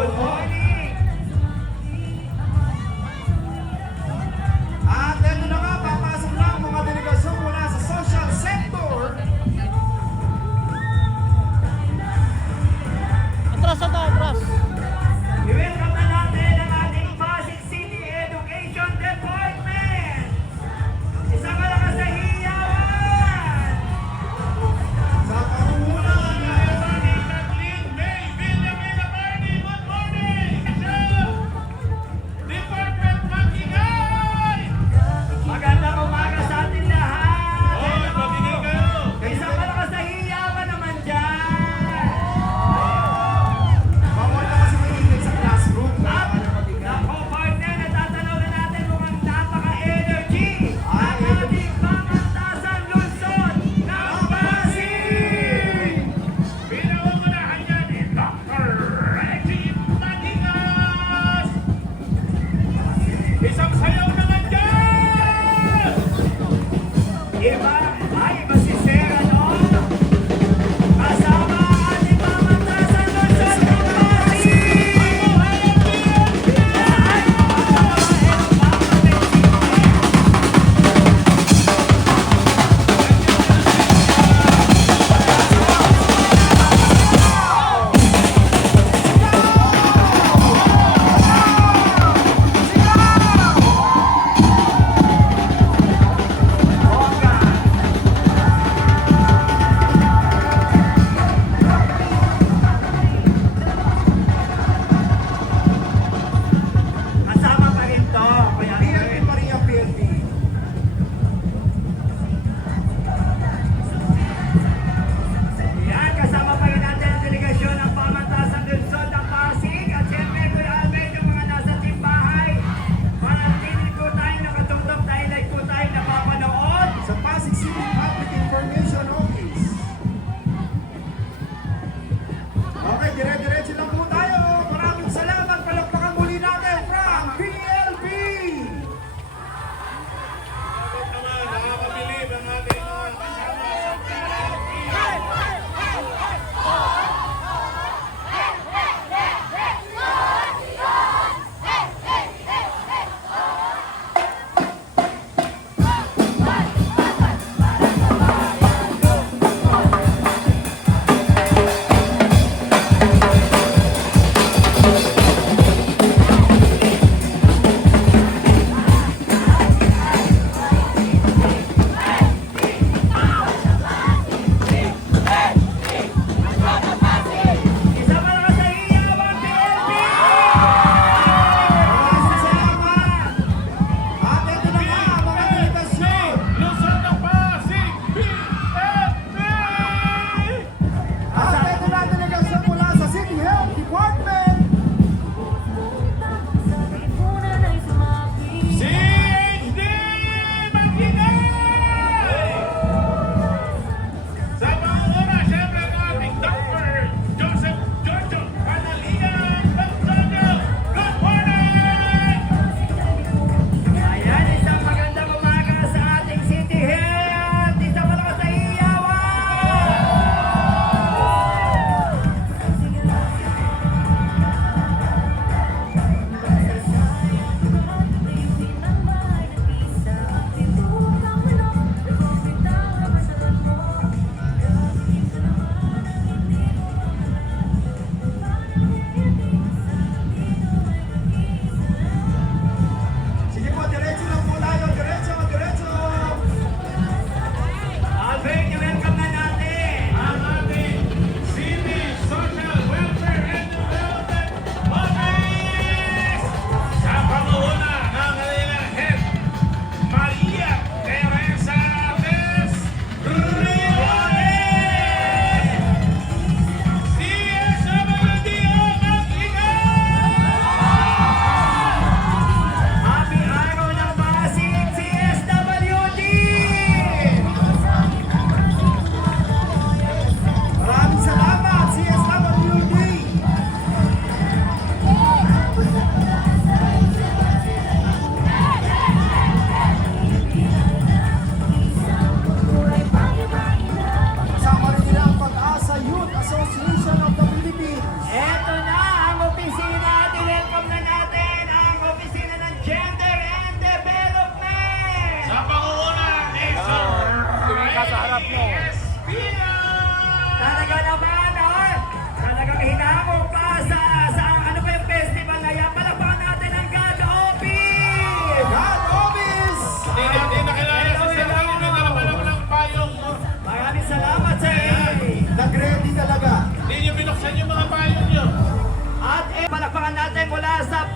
Good morning! At ito na nga, papasok na ang mga delegasyon mula sa social sector. Atras. I-welcome na natin ang ating Pasig City Education Department. Isang malakas na hiyawan! Sa pangunguna ng ating Kathleen May Villamil Barney, good morning!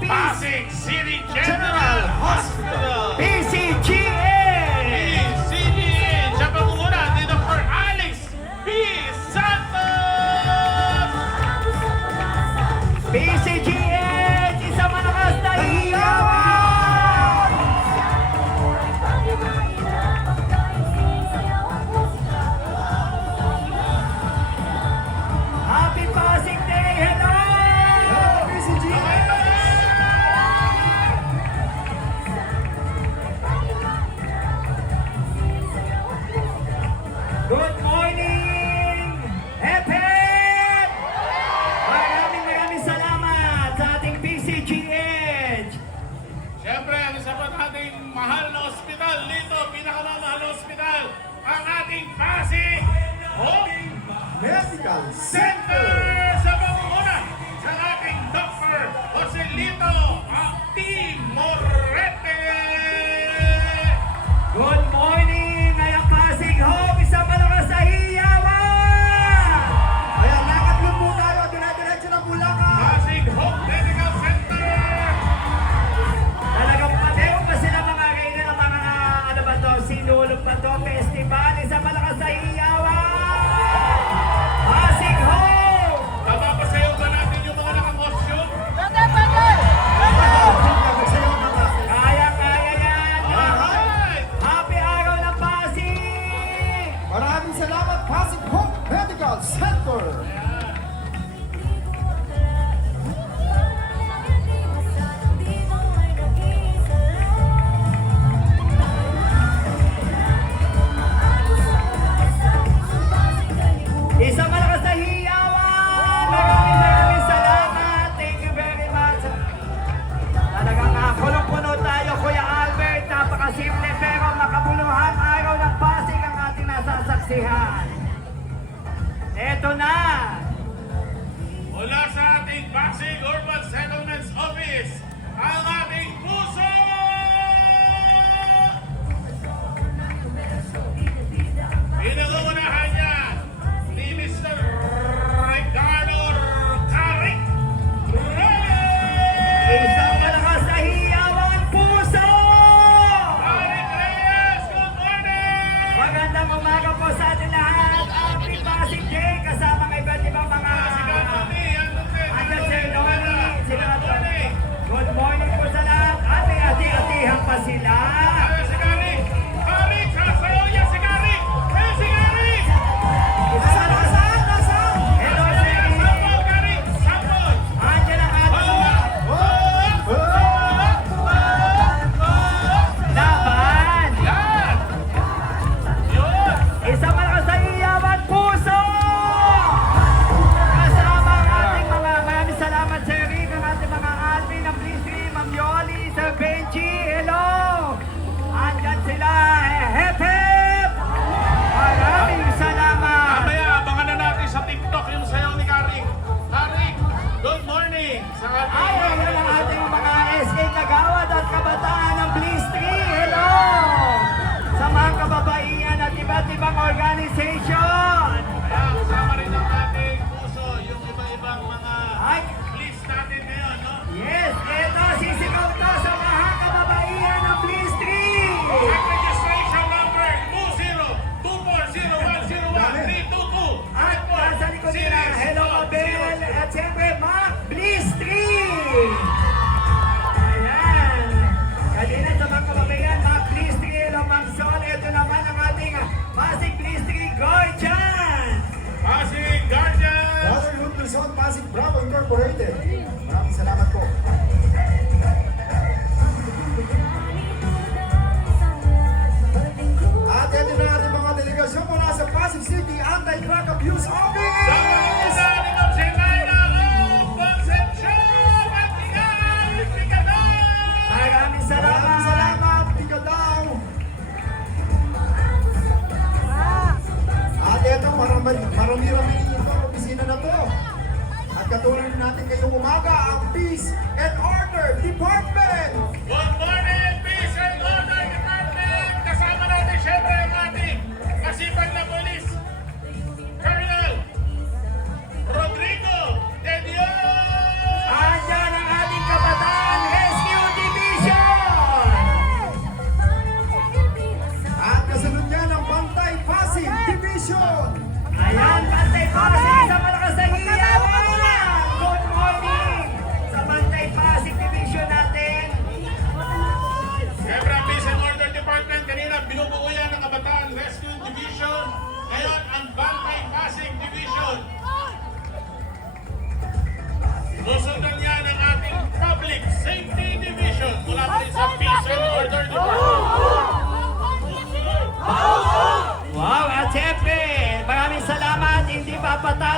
Pasig City General Hospital. PCGN! PCGN sa pangunguna ni Dr. Alex P. Santos. PCGN! Isang malakas na hiyawan! Happy Pasig Day! Hello! Good morning, FM! Maraming salamat sa ating PCGH. Siyempre, ang isa pa nating mahal na ospital dito, pinakamamahal na ospital, ang ating Pasig Hope Medical Center sa pangunguna ng ating Dr. Joselito P. Morete. Good morning, ngayong Pasig Hope, isang malakas na hiyawan! Ayan, nakatlong po tayo. Dire-diretso ng Bulacan. Pasig Hope Medical Center. Talagang padeho pa sila mga kainan ng mga ano ba to, sinulog pa to, festival, isang malakas na hiyawan! Pasig Hope! Napapasayaw ba natin yung mga nakakostume? Kaya-kaya yan! Alright! Happy araw ng Pasig! Maraming salamat, Pasig Hope Medical Center. Isang malakas na hiyawan! Maraming salamat! Thank you very much! Talagang punong-puno tayo, Kuya Albert. Napakasimple pero makabuluhang araw ng Pasig ang ating nasasaksihan. Eto na! Mula sa ating Pasig Urban Settlements Office, ang ating puso! Pinag-uunahan niya ni Mr. Ricardo Caric Reyes! Isang malakas na hiyawan, puso! Caric Reyes, good morning! Magandang umaga po sa atin lahat. Happy Pasig Day kasama ng iba't ibang mga... Si Kanoni, Andyan si Noni, sila Good morning po sa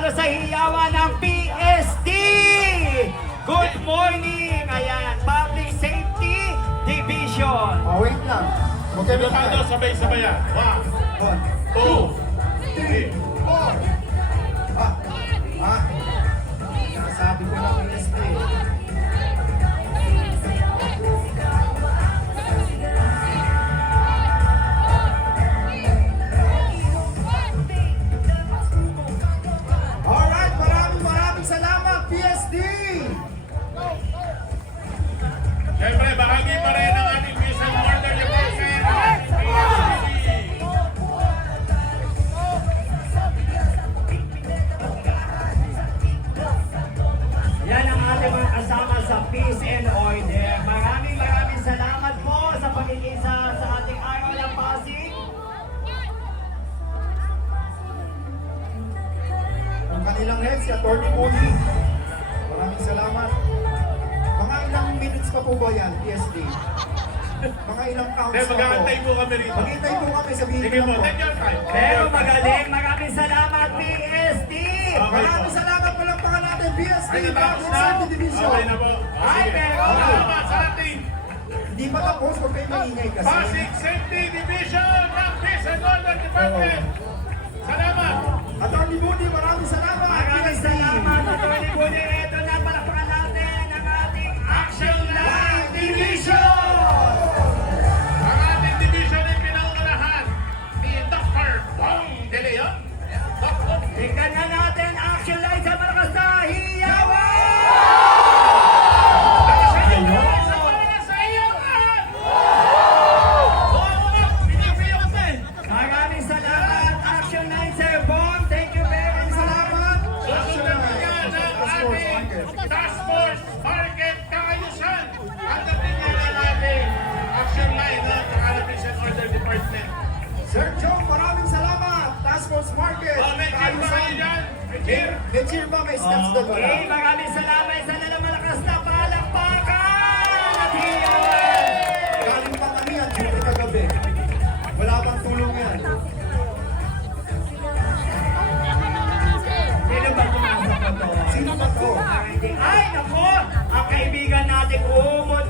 Para sa hiyawan ng PSD. Good morning. Ayan, Public Safety Division. Wait lang. Okay, wait Pilotado, lang. sabay-sabay yan. 1, 2, 3. 4. Sabi ko lang PSD. Alright, maraming salamat PSD. Siyempre, bahagi pa rin ng ating Peace and Order Department. PSD. Yan ang ating mga kasama sa Peace and Order. Maraming salamat po sa pagkikisa sa ating araw ng Pasig. Ang kanilang head, si Atty. Moody. Maraming salamat. Mga ilang minutes pa po ba yan, PSD? Mga ilang counts Hindi, pa po? mag-aantay po kami rito. Maghintay po kami, sabihin Sige lang po, po. take your time. Pero magaling, maraming salamat PSD. Okay. Maraming salamat po lang pa natin, PSD, Ay, natapos Public na? Safety Division. Okay na po. Ay, Sige. pero- Salamat sa ating Hindi pa tapos, huwag kayo maingay kasi. Pasig Safety Division ng Peace and Order Department. Salamat. Atty. Moody, maraming salamat. Maraming PSD. salamat, Atty. Budi. Ito na, palakpakan natin ang ating Action Line Division! Ang ating division ay pinangunahan ni Dr. Bong De Leon. Dr. Tingnan na natin, Action Line sa malakas na hiyawan! Maraming salamat, Action Line Sir Bong. Thank you very much. Salamat. Susunod yan ang Task Force ating Market. Task Force Market Kaayusan. Ang dating ng ating action line ng Peace and Order Department. Sir Joe, maraming salamat. Task Force Market. May cheer ba kayo dyan? May cheer? May cheer ba? May snaps doon wala? Okay, maraming salamat. Isa na lang malakas na palakpakan at hiyawan. Galing pa kami at dito kagabi. Wala pang tulong yan. Sino ba pumasok ko to? Sino ba to? Ay, nako! Ang kaibigan natin, Umod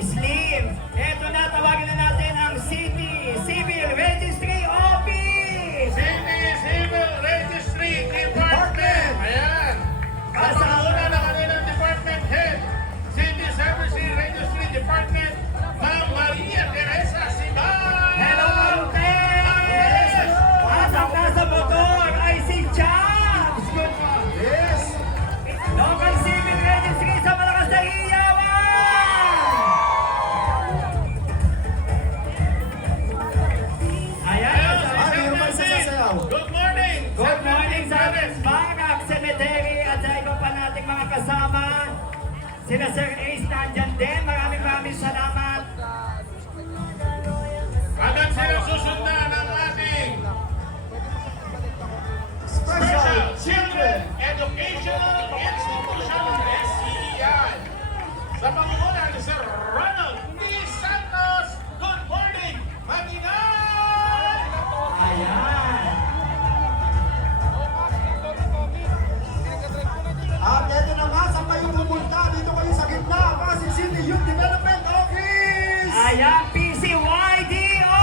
Slim. Eto na, tawagin na natin ang City Civil Registry Office. City Civil Registry Department. Ayan. Ang panguna ng kanilang department head, City Service Registry Department, Ma'am Maria Teresa Siban. Hello, Martes! At ang nasa motor ay si Champs. Good morning. Yes. Local Civil Registry sa malakas na hiyawan. Ayan, Ayun, kasama- si meron pa isa Sir sasayaw. Good morning. Good morning sa Sir Barak Cemetery at sa iba pa nating mga kasama. Sila Sir Ace nandyan din. Maraming salamat. Agad silang susundan ng ating Special Special Children. Children Educational Institution SEI. Sa pangunguna ni Sir Ronald D. Santos. Good morning, Maninay! Ayan. At eto na nga, saan kayo pupunta? Dito kayo sa gitna. Pasig City Youth Development Office. Ayan, PCYDO.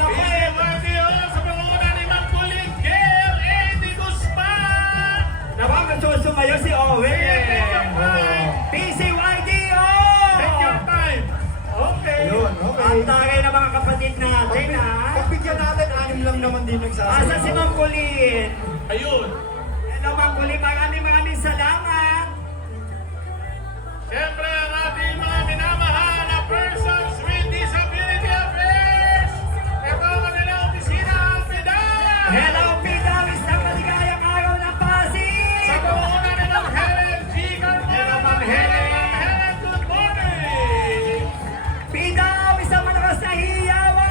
PCYDO sa pangunguna ni Ma'am Puling Gail Eddie Guzman. Nawa, magsusumayo si Owen. Take your time. PCYDO. Take your time. Okay. Yun, okay. Ang tagay ng mga kapatid natin, ha? Pagbigyan natin, 6 lang naman din nagsasayaw. Asa si Ma'am Colleen? Ayun. Hello, Ma'am Colleen. Maraming salamat. Siyempre ang ating mga minamahal na persons with disability affairs. Ito ang kanilang opisina, ang PIDAL. Hello, Pidaw. Isang maligayang araw ng Pasig. Sa pangunguna ni Ma'am Helen G. Carmona. Hello, Ma'am Helen. Ma'am Helen, good morning. Pidaw, isang malakas na hiyawan.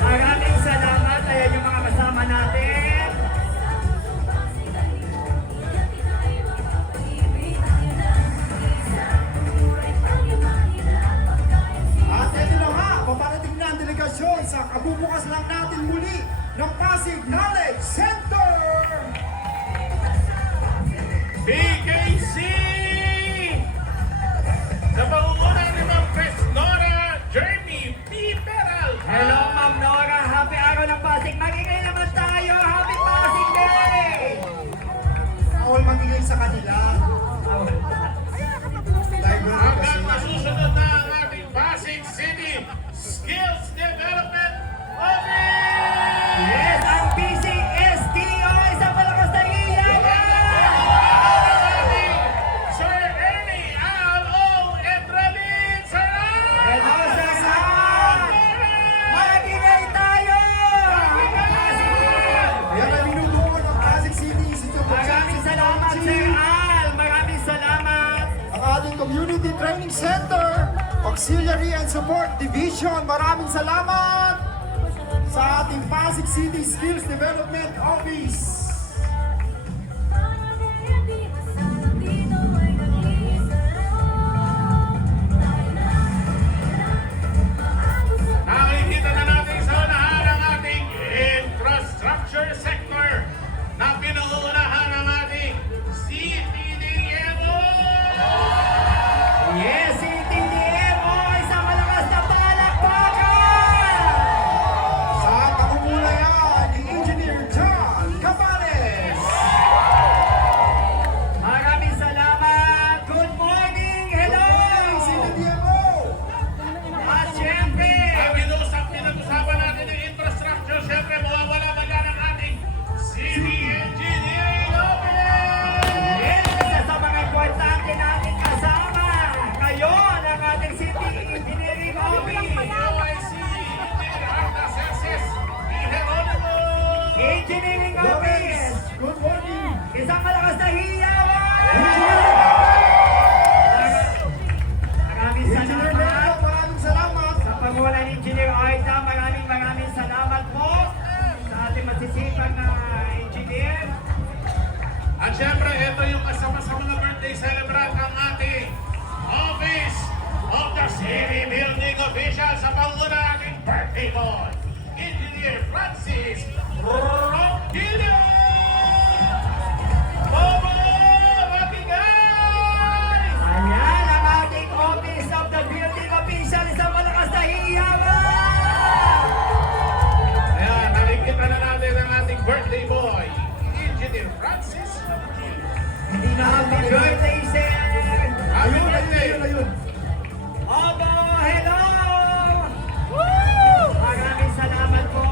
Maraming salamat. Ayan yung mga kasama natin. Training Center, Auxiliary and Support Division. Maraming salamat sa ating Pasig City Skills Development Office. Nakikita na natin sa unahan ang ating infrastructure sector na pinuunahan ng ating CPDMO! Yes, si TDMO, isang malakas na palakpakan! Sa pangungulayan ni Engineer John Capanes. Maraming salamat! Good morning! Hello! CPDMO. At syempre, Pinag-usapan natin ng infrastructure. Siyempre, mawawala ba yan ang ating City Engineering Office! yes, isa sa mga importante natin kasama ngayon ang ating City Engineering Office. OIC, Engineer Arta Senses, Geronimo! Engineering Office! Good morning. Isang malakas na hiyawan! Maraming Engineer salamat! Leo, maraming salamat. Sa panguna ni Engineer Aita, maraming salamat po sa ating masisipag na engineer. At syempre, ito yung kasama sa mga birthday celebrant ang ating Office of the City Building Official sa panguna ating birthday boy, Engineer Francis Ronquillo! Bobo! Matigay! Ayan ang ating Office of the Building Official, isang malakas na hiyawan! Ayan, nakikita na natin ang ating birthday boy, Engineer Francis Ronquillo. Hindi na happy birthday, sir! Happy Ayun, birthday! ayun. Opo, hello! Maraming salamat po.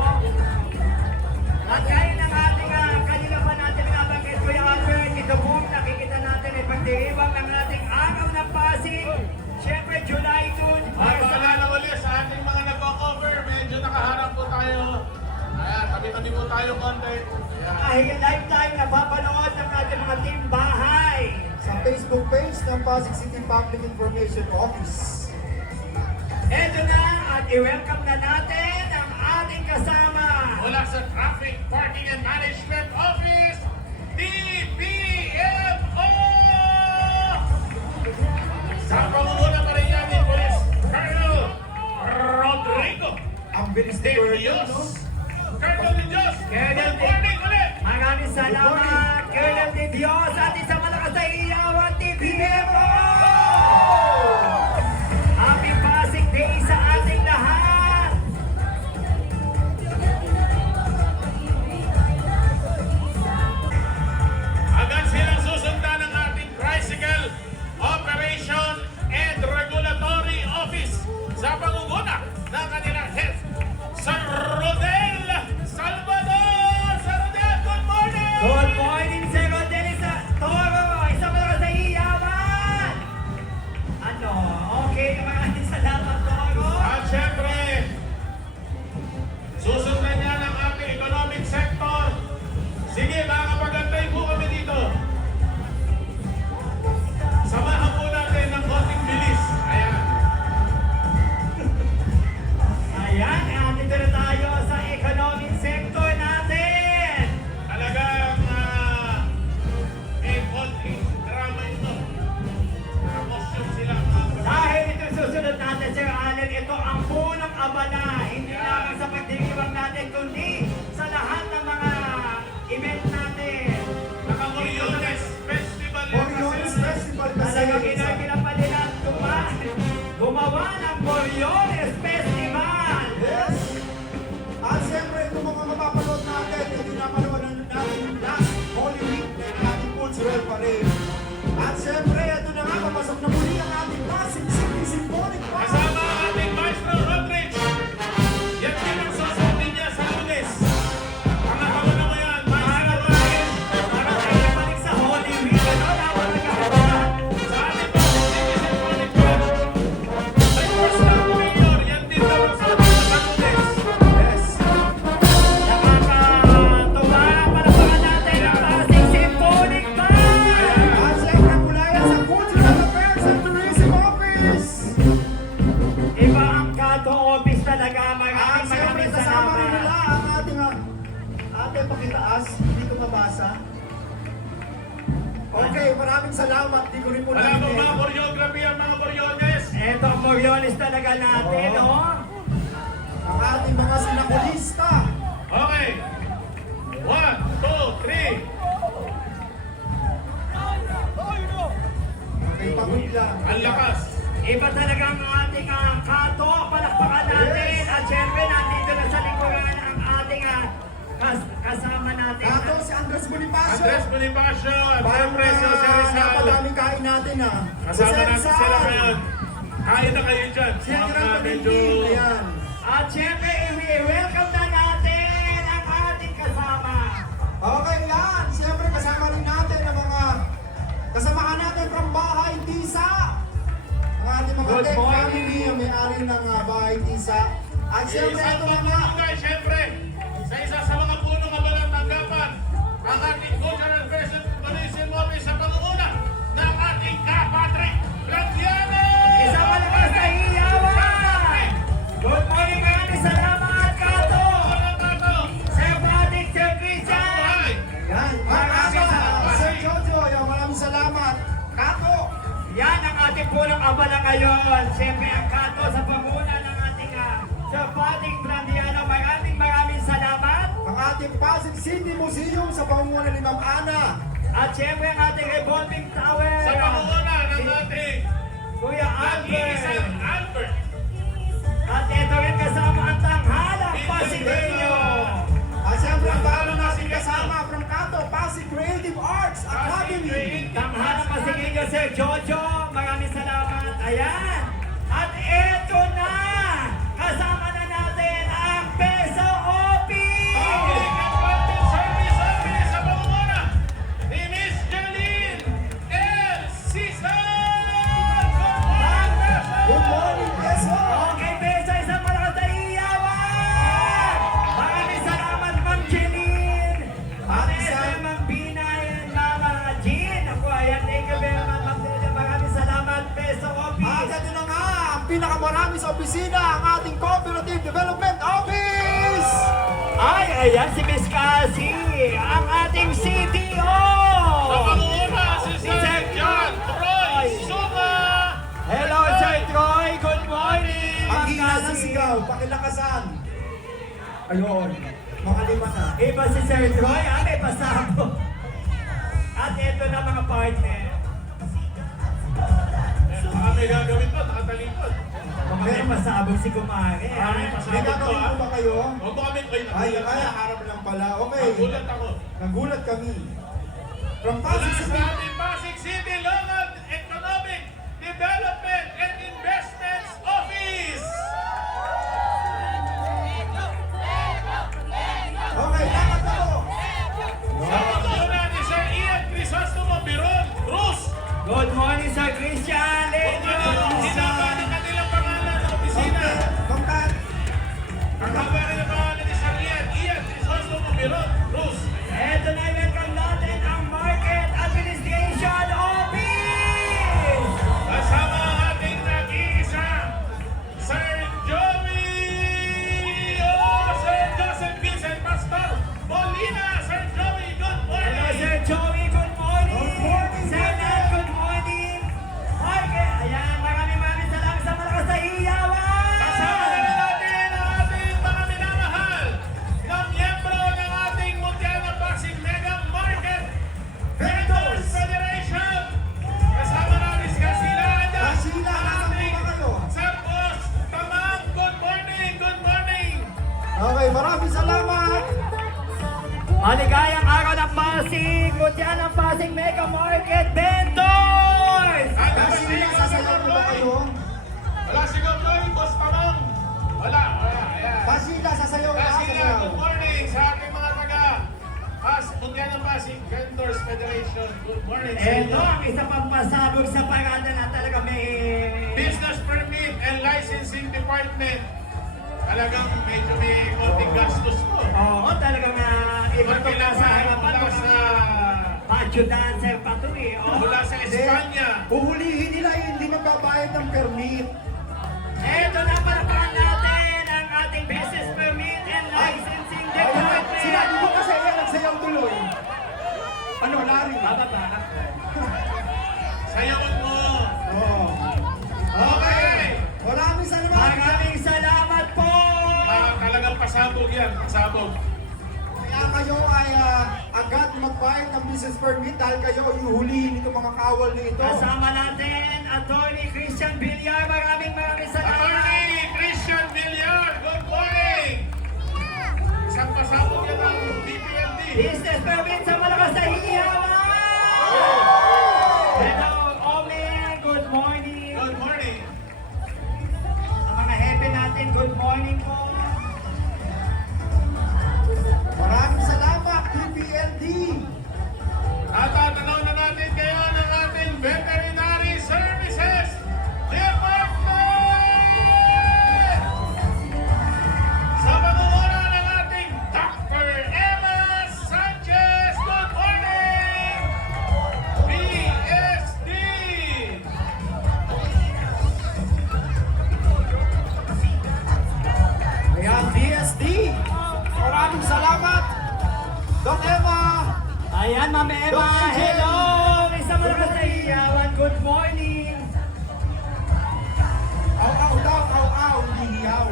At ngayon ang ating, kanina pa natin nabanggit, Kuya Albert, ito po, nakikita natin ay pagdiriwang ng ating araw ng Pasig. Siyempre, July 2. Paalala ulit sa ating mga nagko-cover, medyo nakaharap po tayo. Ayan, tabi-tabi po tayo konti. Ayan. Dahil live tayo napapanood ng ating mga team bahay. Sa Facebook page ng Pasig City Public Information Office. Eto na at i-welcome na natin ang ating kasama. Mula sa Traffic Parking and Management Office, TPMO! Sa pangunguna pa rin yan ni Police Colonel Rodrigo Ang bilis ni De Colonel, Dios. no? Colonel De Dios, Colonel good De- morning ulit! Maraming salamat, Colonel De Dios, at isang malakas na iyawan, TPMO! Happy Pasig Day sa ating lahat! Agad salamat. Di ko rin po Wala mo namin. mga choreography ang mga Boriones. Eto ang Moriones talaga natin, Oo. oh. Ang ating mga sinakulista. Okay. 1, 2, 3. Okay, pagod lang. Ang lakas. Iba talaga ang ating kato. Palakpakan natin. Yes. At syempre, nandito na sa likuran ang ating kasama natin. Kato si Andres Bonifacio. Andres Bonifacio at Parang siyempre si Jose Rizal. napadaming kain natin ah. Kasama Jose natin Rizal. sila ngayon. Kain na kayo dyan. Si General Mga medyo... Paginding. Ayan. At syempre, i-welcome na natin ang ating kasama. Okay yan. Siyempre kasama rin natin ang mga kasamahan natin from Bahay Tisa. Ang ating mga Good tech morning. family, ang may-ari ng Bahay Tisa. At siyempre Isang ito na nga. pagpapagay, siyempre, sa isa sa mga punong kabalang tanggapan, ang ating Cultural Person Police Office sa pangunguna ng ating Patrick Blanquiano! Isang malakas na hiyawan! Good morning, maraming salamat, Kato! Walang tato! Sir Patrick, Sir Christian! Buhay! Yan. Maraming Sir Jojo. Yan, maraming salamat. Kato. Yan ang ating punong abala ngayon. Siyempre ang Kato sa pamuna ng ating Sir Patrick Blanquiano. Maraming salamat. Ang ating Pasig City Museum sa pangunguna ni Ma'am Ana. At siyempre ang ating revolving tower. Sa pangunguna ng ating Kuya nag-iisang Albert. Albert! At ito rin kasama ang tanghalang Pasigueño. At siyempre ang bago natin kasama from Kato, Pasig Creative Arts Academy. Tanghalang Pasigueño, Sir Jojo. Maraming salamat. Ayan. At ito na. Kasama na natin ang Peso Office. Public and Public Service Office sa pangunguna ni Miss Jolene L. Cesar! Good morning, Peso. Okay, Peso, isang malakas na iyawan! Maraming salamat, Ma'am Jeline! At Ma'am Bina and Mama Jean! Ako, ayan, thank you very much, Ma'am Jeline. Maraming salamat, Peso At Office! ito na nga, ang pinakamarami sa opisina, ang ating Cooperative Development Office. Ay, ayan si Miss Cassie, ang ating CTO! Sa pangunguna si Sir John Troy Suma! Hello, Sir Troy! Good morning! Ang Ma'am hina ng Cassie. sigaw, pakilakasan. Ayun, mga lima na. Iba si Sir Troy, may pasabo. At ito na mga partner. Baka may gagawin ko, nakatalikod. Baka may pasabog si Kumare. Baka may May pasabog ko, gagawin ha? po ba kayo? Huwag mo kami kayo Ay, harap lang pala. Okay. Nagulat ako. Nagulat kami. From Mula Pasig sa City. ating Pasig City Local Economic Development and Investments Office! Okay, lakad ako. Sa pangunguna ni Sir Ian Crisostomo Biron Cruz! Good morning, Sir Christian. Kung ano, hinaba ng kanilang pangalan ng opisina. Okay, Ma'am Pat. Ang haba rin ang pangalan ni Sir Ian Crisostomo Biron Cruz! Ito na welcome natin ang Market Administration Office. Kasama ang ating nag-iisa, Sir Joey! Sir Joseph Vincent Pastor Molina! Sir Joey, good Hello, morning! Sir Joey. Good morning. Good morning, Senate, good morning. Market. Ayan, maraming salamat sa malakas na iyawan. Kasama na rin natin ang ating mga minamahal na miyembro ng ating Mundial Pasig Mega Market Vendors Federation. Kasama natin si Casila. Casila, nasaan po ba kayo? Sir Boss Tamang, good morning, good morning. Okay, maraming salamat. Maligayang araw ng Pasig. Mutya ng Pasig Mega Market Vendors. At Casila, sasayaw po ba kayo? Wala si Gogoy, Boss Tamang. Wala, ayan. Casila, sasayaw ka. Casila, Sasayaw. good morning sa ating mga taga Mundial ng Pasig Vendors Federation. Good morning sa Ito inyo. ang isa pang pasabog sa parada na talaga may... Business Permit and Licensing Department. Talagang medyo may konting gastos po. Oo, talagang iba Pag ko na sa harapan. mula sa, Patio dancer pa to eh. Oh. mula sa Espanya. Uhulihin nila yung hindi magbabayad ng permit. Ito na palapakan natin ang ating business permit and licensing Ayun, sinabi department. ko kasi yan, nagsayaw tuloy. Ano, Larry? Bababa. pasabog. Kaya kayo ay agad mag-file ng business permit dahil kayo ihuhulihin itong mga kawal na ito. Kasama natin, Attorney Christian Villar. Maraming salamat. Attorney Christian Villar, good morning! Isang pasabog yan ang BPLD. Business permit sa malakas na hiyawan! Hello, Omen. Good morning. Good morning. Sa mga hepe natin, good morning po. Maraming salamat, PPLD! At tatanaw na natin ngayon ang ating Veterinary Services Department! Sa pangunguna ng ating Dr. Emma Sanchez, good morning! BSD! Ayan, DSD! Maraming salamat! Doc Emma! Ayan, Ma'am Emma. Dr. Jen. Hello. Isang malakas na hiyawan. Good morning. Aw-aw daw, aw-aw, hindi hiyaw.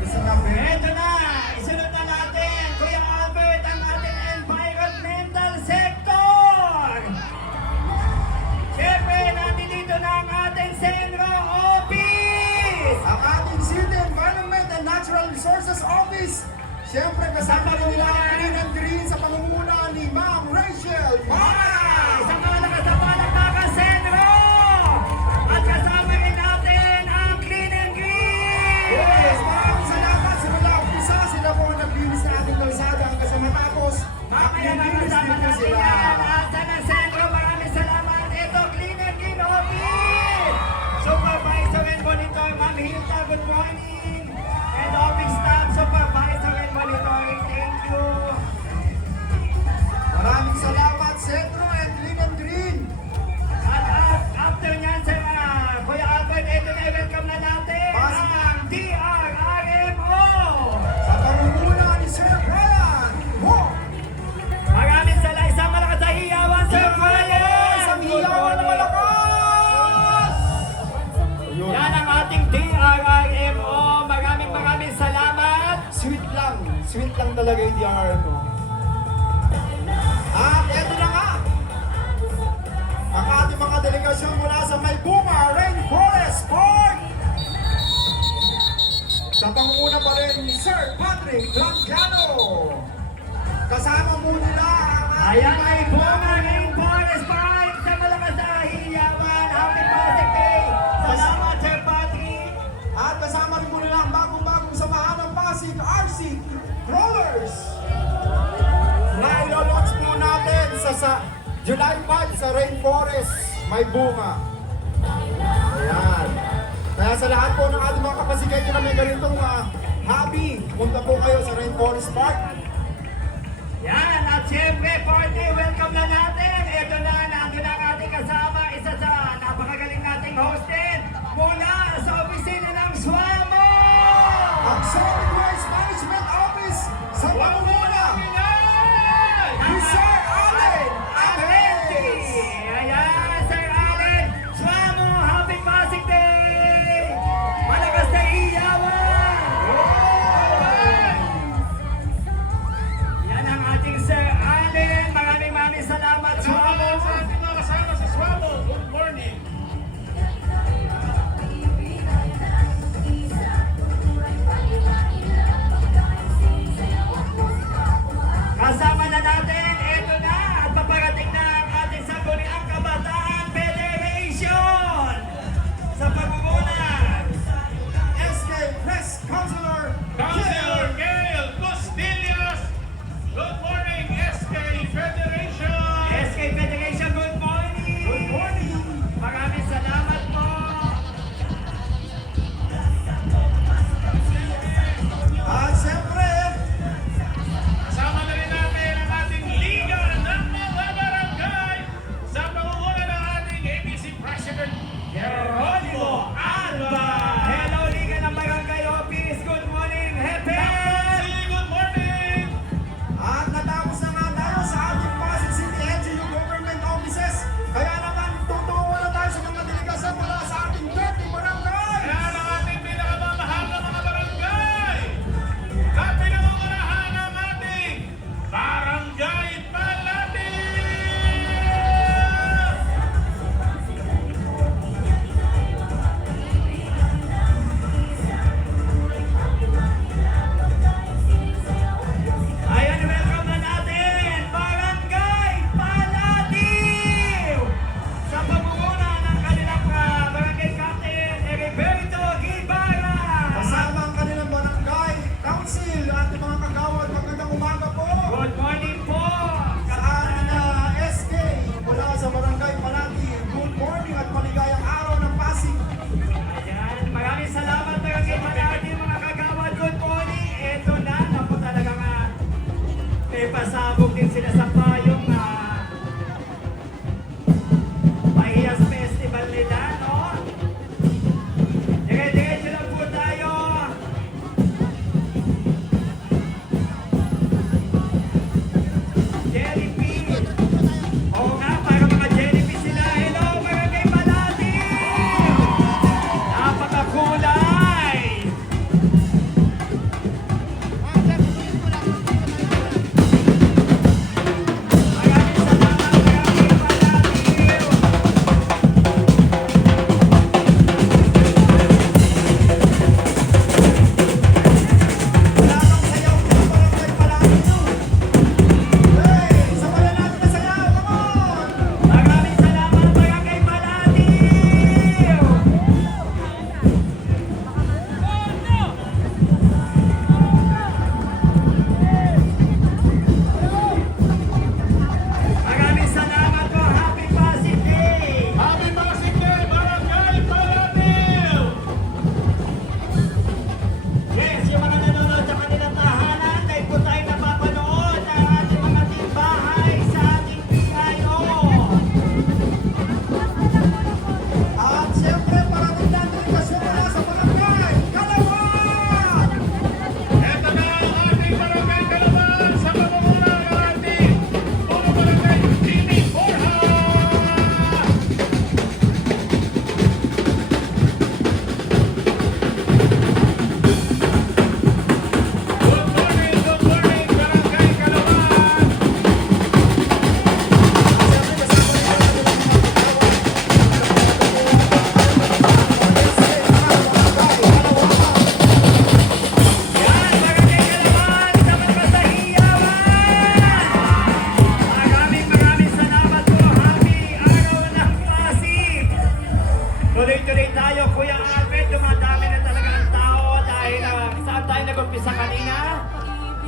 Isa na, Ben. Ito na. Isunod na natin. Kuya Albert, ang ating environmental sector. Siyempre, nandito na ang ating Senro Office. Ang ating City Environment and Natural Resources Office. Siyempre, kasama rin nila ang Green and Green sa pangunguna ni Ma'am Rachel Mara! Isang malakas na palakpakan, Senro. At kasama rin natin ang Clean and Green. Yes, maraming salamat. Simula umpisa, sila po ang naglinis na ating kalsada hanggang sa matapos. Mamaya Naglinis makasama din po natin sila. yan. Asa na Sentro, maraming salamat. Ito, Clean and Green Office. Supervisor and Monitor, Ma'am Hilda, good morning. And office staff, Supervisor and Monitoring, thank you. Maraming salamat, Centro and Green and Green. At after nyan, Sir Kuya Albert, ito na i-welcome na natin ang DRRMO. Sa pangunguna ni Sir Brian. Ho! Maraming salamat. Isang malakas na hiyawan, Sir Brian. Isang hiyawan na malakas! Yan ang ating DRRMO. Maraming salamat. Sweet lang talaga yung DRR mo. At eto na nga, ang ating mga delegasyon mula sa Maybunga Rainforest Park. Sa pangunguna pa rin ni Sir Patrick Blanquiano. Kasama mo nila ang Ayan ay bunga ng Forest Park sa malakas na hiyawan. Happy Pasig Day. Salamat, Sir Patrick. At kasama rin mo nila ang bagong-bagong samahan ng Pasig RC Crawlers. Na ilo-launch po natin sa July 5 sa Rainforest, Maybunga. Ayan. Kaya sa lahat po ng ating mga kapasigay na may ganitong hobby, punta po kayo sa Rainforest Park. Yan, at siyempre, partner, welcome na natin. Ito na, nandun ang ating kasama, isa sa napakagaling nating hosted mula sa opisina ng SWAMO. Ang Solid Waste Management Office sa pangunguna ni Sir Allen Arenti. Ayan, Sir Allen, SWAMO, Happy Pasig Day. Malakas na iyawan. Yan ang ating Sir Allen. Maraming salamat, SWAMO.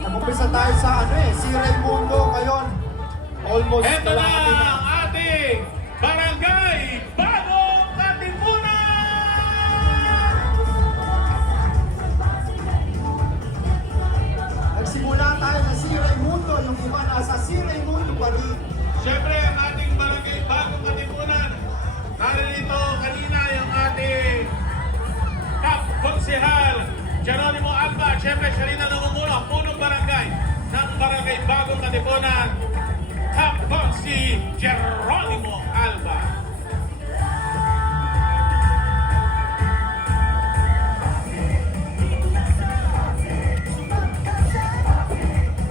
Nag-umpisa tayo sa si Raimundo ngayon. Almost Ito na kalahati na. ang ating Barangay Bagong Katipunan! Nagsimula tayo sa si Raimundo, yung iba nasa si Raimundo pa rin. Siyempre, ang ating Barangay Bagong Katipunan. Naririto kanina yung ating Kap Konsehal Geronimo Alba. Siyempre, siya rin ang namumuno, punong barangay ng Barangay Bagong Katipunan. Kap Konsi Geronimo Alba.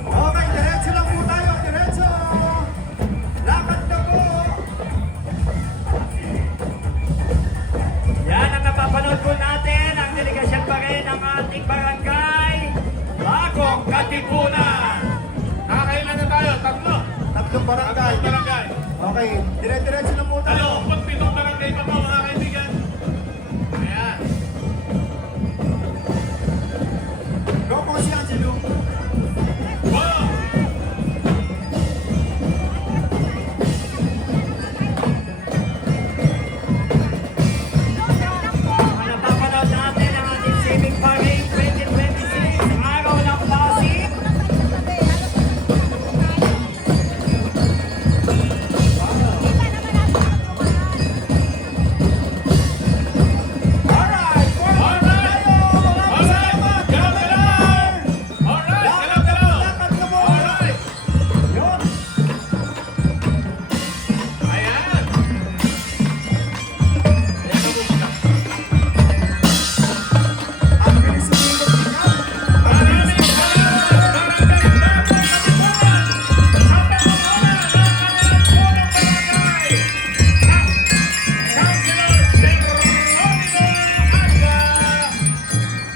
Okay, diretso lang po tayo, diretso. Lakad na po. Yan ang napapanood po natin, ang delegasyon pa rin ng ating barangay, Bagong Katipunan. Nakakailan na tayo? Tatlo. Tatlong barangay. Tatlong barangay. Okay, diretso lang po tayo. 27 barangay pa po mga kaibigan. Ayan. Go po si Angelo. Wow! Ang napapanood natin ang ating Civic Parade 2026, Araw ng Pasig. Alright, forward tayo. Maraming salamat. Lakad na po. Yun. Ang bilis sumigot niya.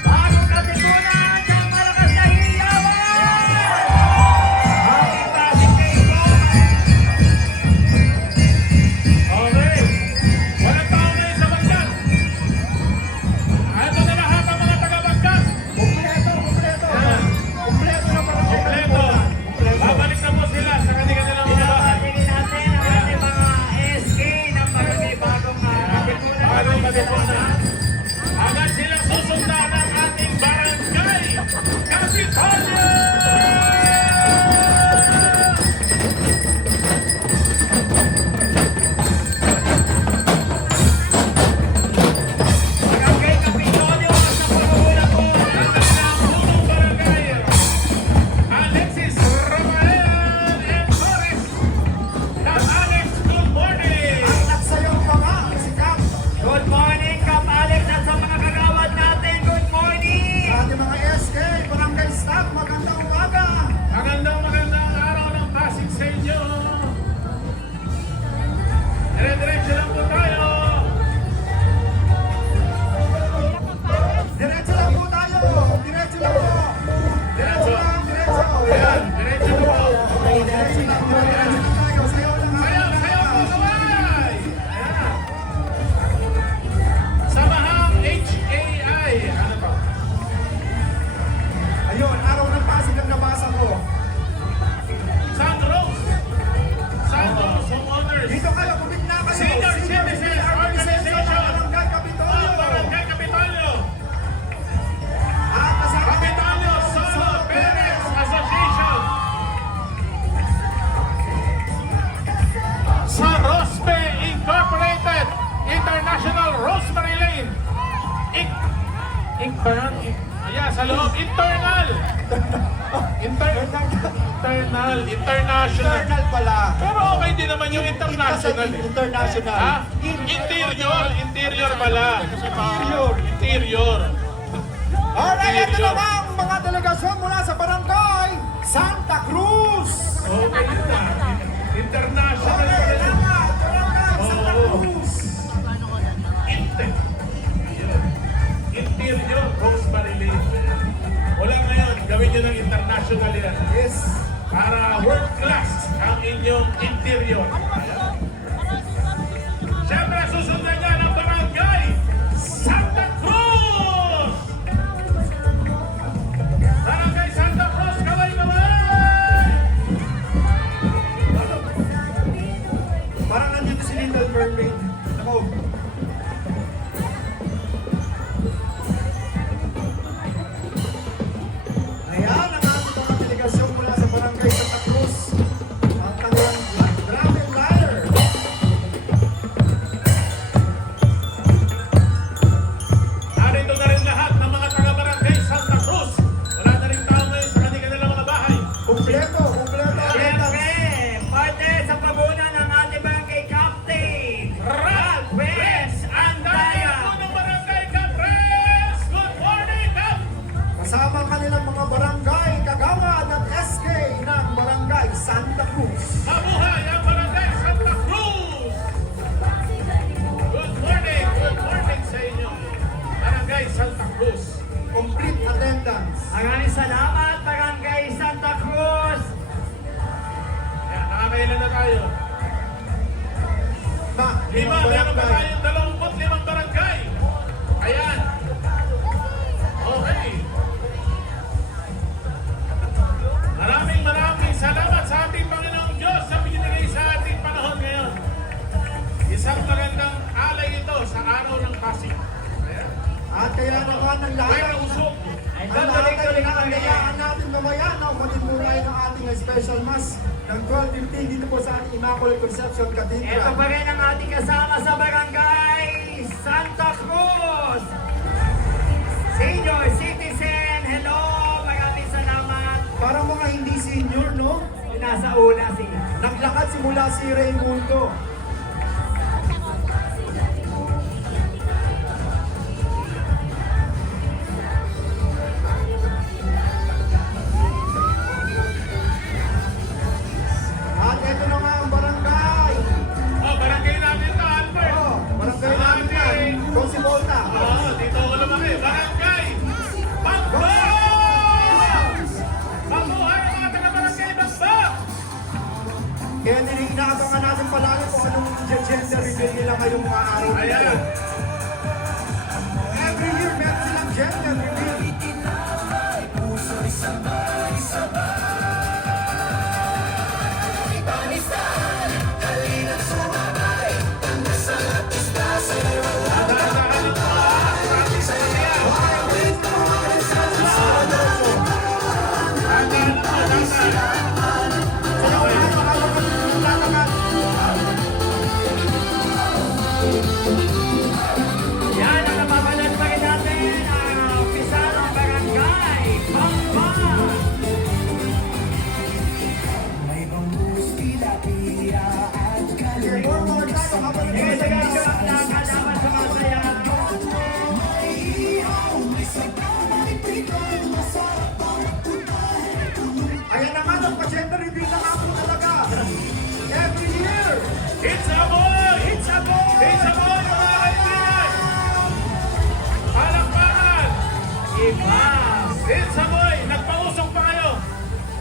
Bagong Katipunan ng malakas na hiyawan! Ating Pasig Quezon. Okay. Walang tao ngayon sa Bagkat. Ito na lahat ang mga taga-Bagkat. Kompleto. Kompleto na barangay. Kompleto. Babalik na po sila sa kanilang mga bahay. Pinapatingin natin ang ating mga SK ng barangay Bagong Katipunan. Bagong Katipunan. Agad silang susundan ng ating barangay Kapitolyo! Barangay Kapitolyo ang napamumula po ng Ang punong barangay, Alexis Rafael and Torres. Kap Alex, good morning! Ang nagsayong mga sikap. Good morning, Kap Alex, at sa mga kagawad natin, good morning! Sa ating mga SK, barangay staff, magandang umaga. Magandang araw ng Pasig sa inyo. Dire-diretso lang po tayo. Diretso lang po tayo. Diretso lang po. Diretso lang, diretso. Ayan, diretso po. Okay, diretso lang tayo. Sayaw lang ha. Sayaw po, kaway! Ayan. Samahang HAI. Ano pa? Ayun, araw ng Pasig ang nabasa ko. Sandros Homeowners. Dito kayo, kumit na kayo. Senior Citizens Organization. Barangay Kapitolyo. Barangay Kapitolyo. Kasama Kapitolyo Solo Parents Association. Sa Rospe Incorporated International Rosemary Lane. Internal. Yeah, sa loob. International. International. Internal pala. Pero okay din naman yung international. International. Ha? Interior pala. Interior. Alright, ito naman ang mga delegasyon mula sa barangay Santa Cruz. Okay yun na. International. Okay, salamat. Barangay Santa Oo. Cruz. Interior Rosemary Lane. Wala ngayon, gawin nyo ng international yan. Yes. Para world class ang inyong interior. Siyempre, susundan niya ng barangay Santa Cruz! Barangay Santa Cruz, kaway yung 25 barangay. Ayan. Okay. Maraming salamat sa ating Panginoong Diyos sa binigay sa ating panahon ngayon. Isang magandang alay ito sa araw ng Pasig. Ayan. At kaya naman ang lahat May usok. ang lahat ay nakakayaan natin mamaya na umatin muna ng ating special mass ng 12:15 dito po sa ating Immaculate Conception Ito Cathedral. pa rin ang ating kasama sa barangay Santa Cruz. Senior citizen, hello, maraming salamat. Parang mga hindi senior, no? Yung nasa una si Naglakad simula si Raymundo. At ito na nga ang barangay. Oh, barangay namin ito, Albert. Oh, barangay namin yan. Kung si Volta. Oo, dito ako lumaki. Barangay Bambang! Mabuhay ang mga taga-barangay Bambang! Kaya inaabangan natin palagi kung anong gender reveal nila ngayong mga araw. Ayan. Every year, meron silang gender reveal. Dahan-dahan ang mga ating saya. yan ang napapanood pa rin natin ang umpisa ng barangay Pampang. More tayo, habang Investigasyon ang nakalaban sa masaya. Ayan na nga, nagpa-gender reveal na nga po talaga. Every year. It's a boy! It's a boy! It's a boy, mga kaibigan! Palakpakan! Iba. It's a boy! Nagpausok pa kayo!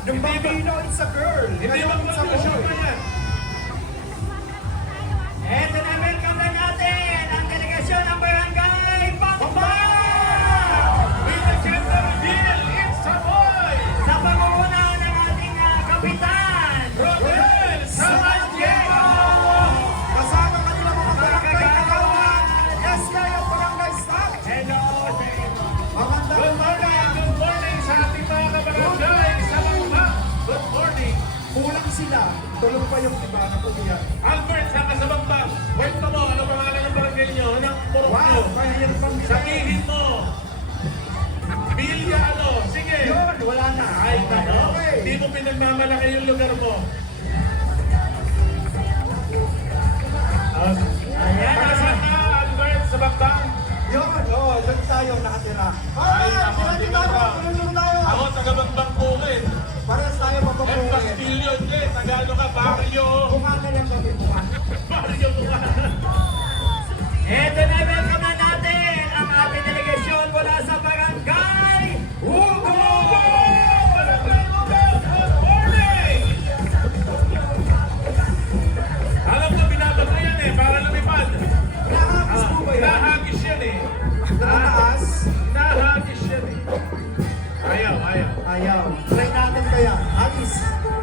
Yung bambino, it's a girl. Hindi Ngayon, it's a mag-confusion pa boy. yan. Eto na, welcome na natin ang delegasyon ng barangay Pampang. With the gender reveal, it's a boy! Sa pangunguna ng ating kapitan. Rodel Samaniego! Kasama kanila mga barangay kagawan. Yes, kayo, barangay staff. Hello, sir. Magandang Good morning sa ating mga kabarangay sa Bambang. Good morning! kulang sila. Tulong pa yung iba na pumiyak. Albert, saan ka sa Bambang? Kwento mo, ano pangalan ng barangay niyo? Anong purok Wow, niyo? kaya yan pang Sabihin mo! Bilya ano? Sige! Yun, wala na. Ay, ano? Okay. Hindi mo pinagmamalaki yung lugar mo. Ayan. Para saan ka, Albert, sa Bambang? Yun, oo, doon tayo nakatira. Ay, ako, Ay, di tayo, ba? tulong tayo. Ako, taga Bambang po rin. Parehas tayo M. mapapukin. Castillo, hindi. Tagalo ka, Barrio. Bumana lang kami, bumana. Barrio mukha. Eto na, welcome na natin ang ating delegasyon mula sa barangay Hugo. Barangay Hugo, good morning! Alam ko, binabato yan eh, para lumipad. Nakakis po ba yan? Nahagis yan eh. Nakakaas? Nahagis yan eh. Ayaw, ayaw. Ayaw. Try natin kaya. Agis.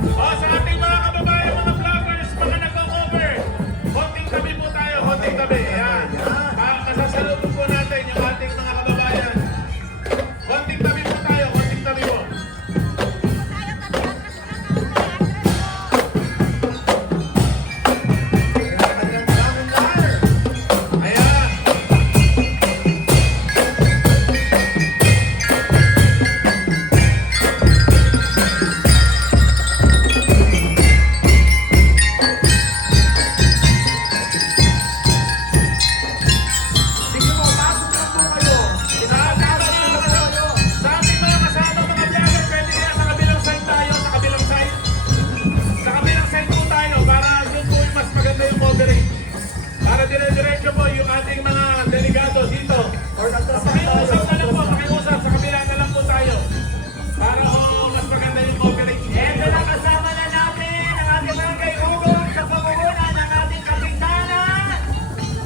O, sa ating mga kababayan, mga vloggers, mga nagko-cover, konting tabi po tayo, konting tabi. Yan. Masasalubog po natin yung ating mga kababayan. Konting tabi po tayo, konting tabi po. Daming liar. Ayan. Sige mo, pasok na po kayo. Sa ating mga kasama mga vlogger, pwede kaya sa kabilang side tayo, sa kabilang side. Sa kabilang side po tayo para yun po yung mas maganda yung coverage. Para dire-diretso po yung ating mga delegado dito. Or nagdasal Pakiusap na lang po, tayo. pakiusap. Sa kabila na lang po tayo. Para mas maganda yung coverage. Eto na, kasama na natin ang ating barangay Hugo sa pangunguna ng ating kapitana,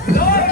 Lord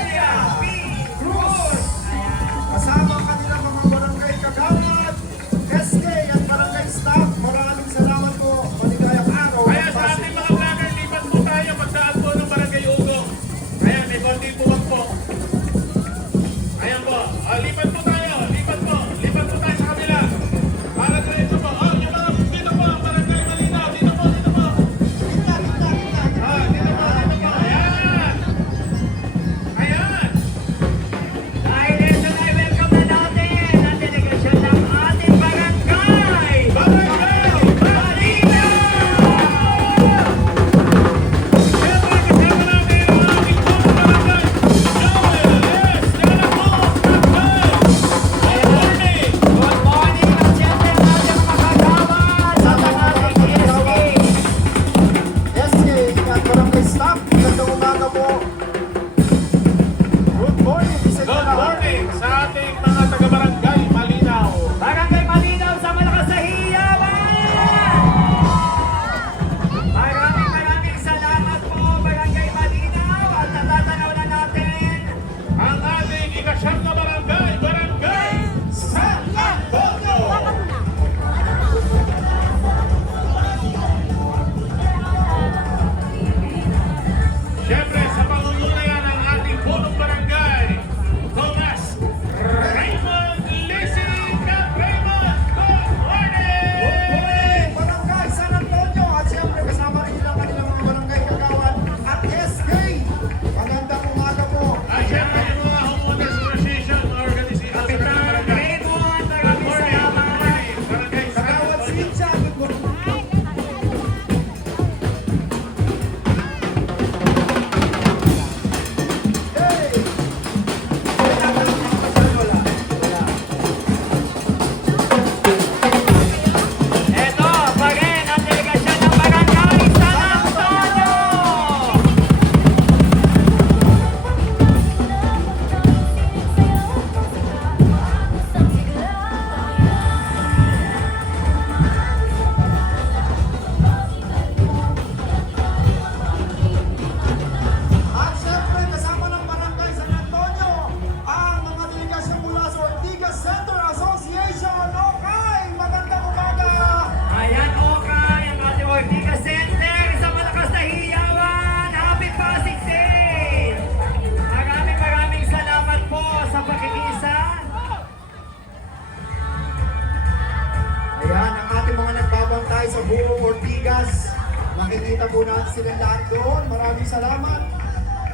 po natin sila lahat doon. Maraming salamat.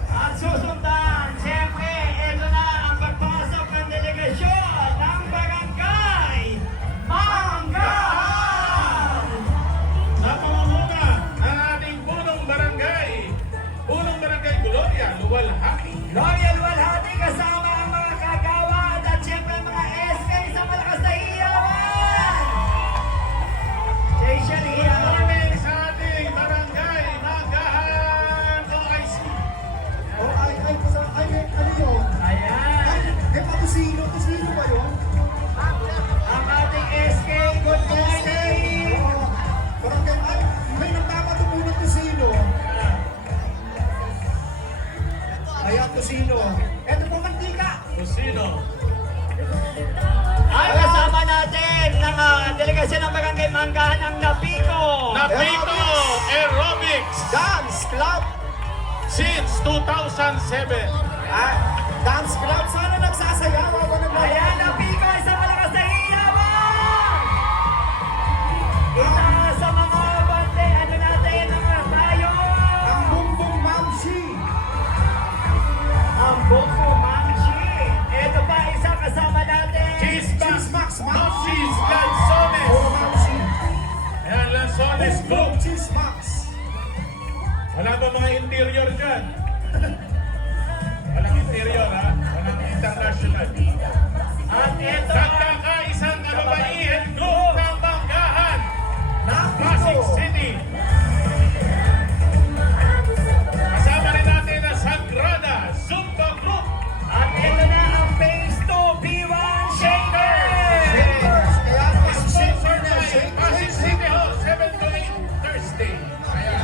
At susundan, siyempre, ito na ang pagpasok ng delegasyon ng Barangay Manggahan! Sa pamamuna ng ating punong barangay Gloria Luwalhati. Loyal Walhati kasama ang mga kagawad at siyempre mga SK sa malakas na iyawan! Station Good iyawan! morning sa ating barangay Manggahan OIC. Oh, ay, ano yun? Ayan! Ay, patusino ba yun? Ang ating SK, good morning! Oo. Barangay, ay, may nagpapatubo ng tusino. Ayan, tusino. Eto po, mantika. Kusino. Ay, kasama natin ng delegasyon ng Barangay Manggahan ang Napiko! Napito Aerobics Dance Club. since 2007. Ah, dance club. Sana nagsasayaw ako ng Ayan, Napiko ay sa malakas na iyawan! Isa sa mga bante, ano natin, ang tayo? Ang Bumbong Mamsi. Ang Boko Mangchi. Ito pa, isa kasama natin. Cheese Max, Mopsies Puro Lanzones. Mamsi. Ayan, Lanzones Group. Bumbong Cheese Max. Wala ba mga interior dyan? Walang interior ha? Walang international. At ito, Nagkakaisang kababaihan group ng Manggahan. Pasig Napiko. City. Kasama rin natin ang Sagrada Zumba Group. at ito na ang Phase 2 B1 Shaker! Shakers. Kaya naman si Sponsored Shaker na by Shakers. Pasig City Hall, 7 to 8 Thursday. Ayan.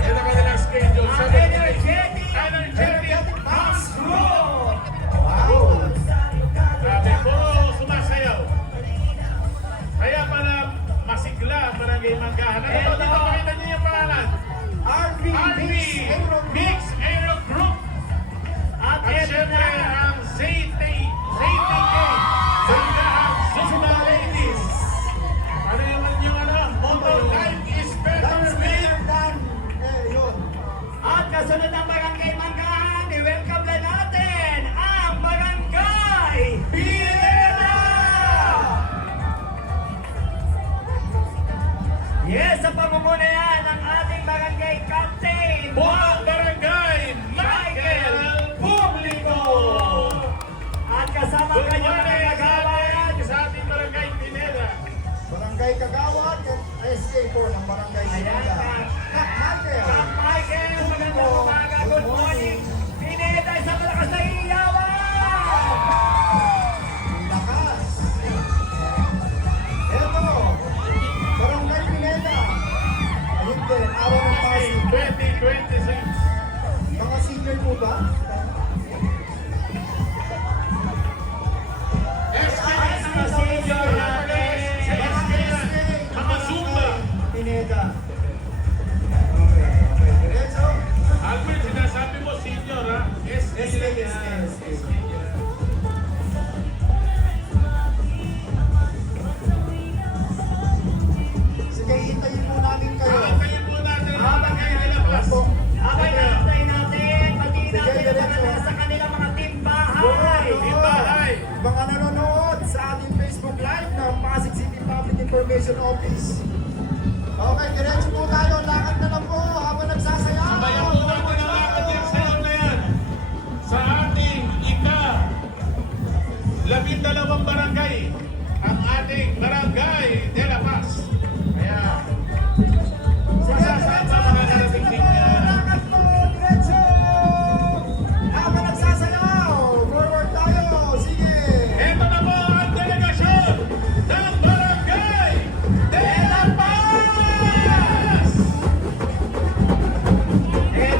Yan ang kanilang schedule. Ang 7 to 8. energetic Energetic Max Group. Wow. Grabe, puro sumasayaw. Kaya para masigla ang barangay Manggahan. Ano Eto. to? Dito pakita niyo yung pangalan. RV RV Mix Mix Aero Group. At At ito syempre na ang ZTK Manggahan Zumba Ladies. Ano naman yung ano? Motor life is better That's with. better than, yun. At kasunod ng Barangay Manggahan, i-welcome na natin ang Barangay Pineda! Yes, sa pamumunayan ng ating Barangay Captain, Buong Barangay Michael Publico. At kasama Good kanyang mga morning kagawayan, sa ating Barangay Pineda. Barangay Kagawad at SK4 ng Barangay Ayan, Pineda. Kap. Michael. Kap Michael, magandang umaga, good morning. Pineda sa malakas na iyawan! Lakas. Eto. Barangay Pineda. Ayun din, awa ng Pasig. 2026. Mga senior po ba? SK Ay, mga senior natin. Mga Zumba. Pineda. Okay, diretso. Albert, sinasabi mo senior ha? SK lang yan. SK. Sige, hintayin po namin kayo. Pakantayin po natin ang barangay nilabas. Abay na natin, pati natin ang mga nasa kanilang mga timbahay. Timbahay. Mga nanonood sa ating Facebook Live ng Pasig City Public Information Office. Okay, diretso po tayo. Lakad na lang po habang nagsasayaw. Sabayan po natin ang lakad yung sayaw na yan sa ating ika-12 barangay, ang ating Barangay de la Paz. Ayan. Masasama mga narating din yan. Lakad po, diretso. Habang nagsasayaw. Forward tayo. Sige. Ito na po ang delegasyon ng Barangay de la Paz! Eh,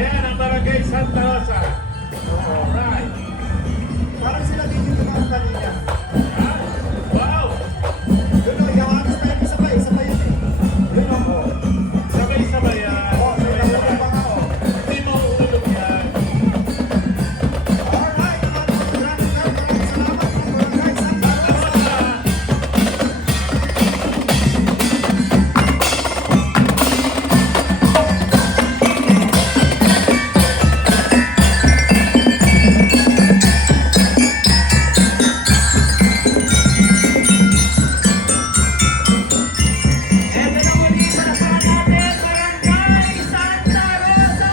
Ayan ang Barangay Santa Rosa. Alright. Parang sila din yung mga kanina. Wow! Yun o, yung anos na yung sabay yun eh. Yun o. Sabay-sabay yan. Oh, may nalagay pa nga o. Hindi mo uulog yan. Alright, maraming salamat po, Barangay Santa Rosa. Ito na muli para sa natin, Barangay Santa Rosa!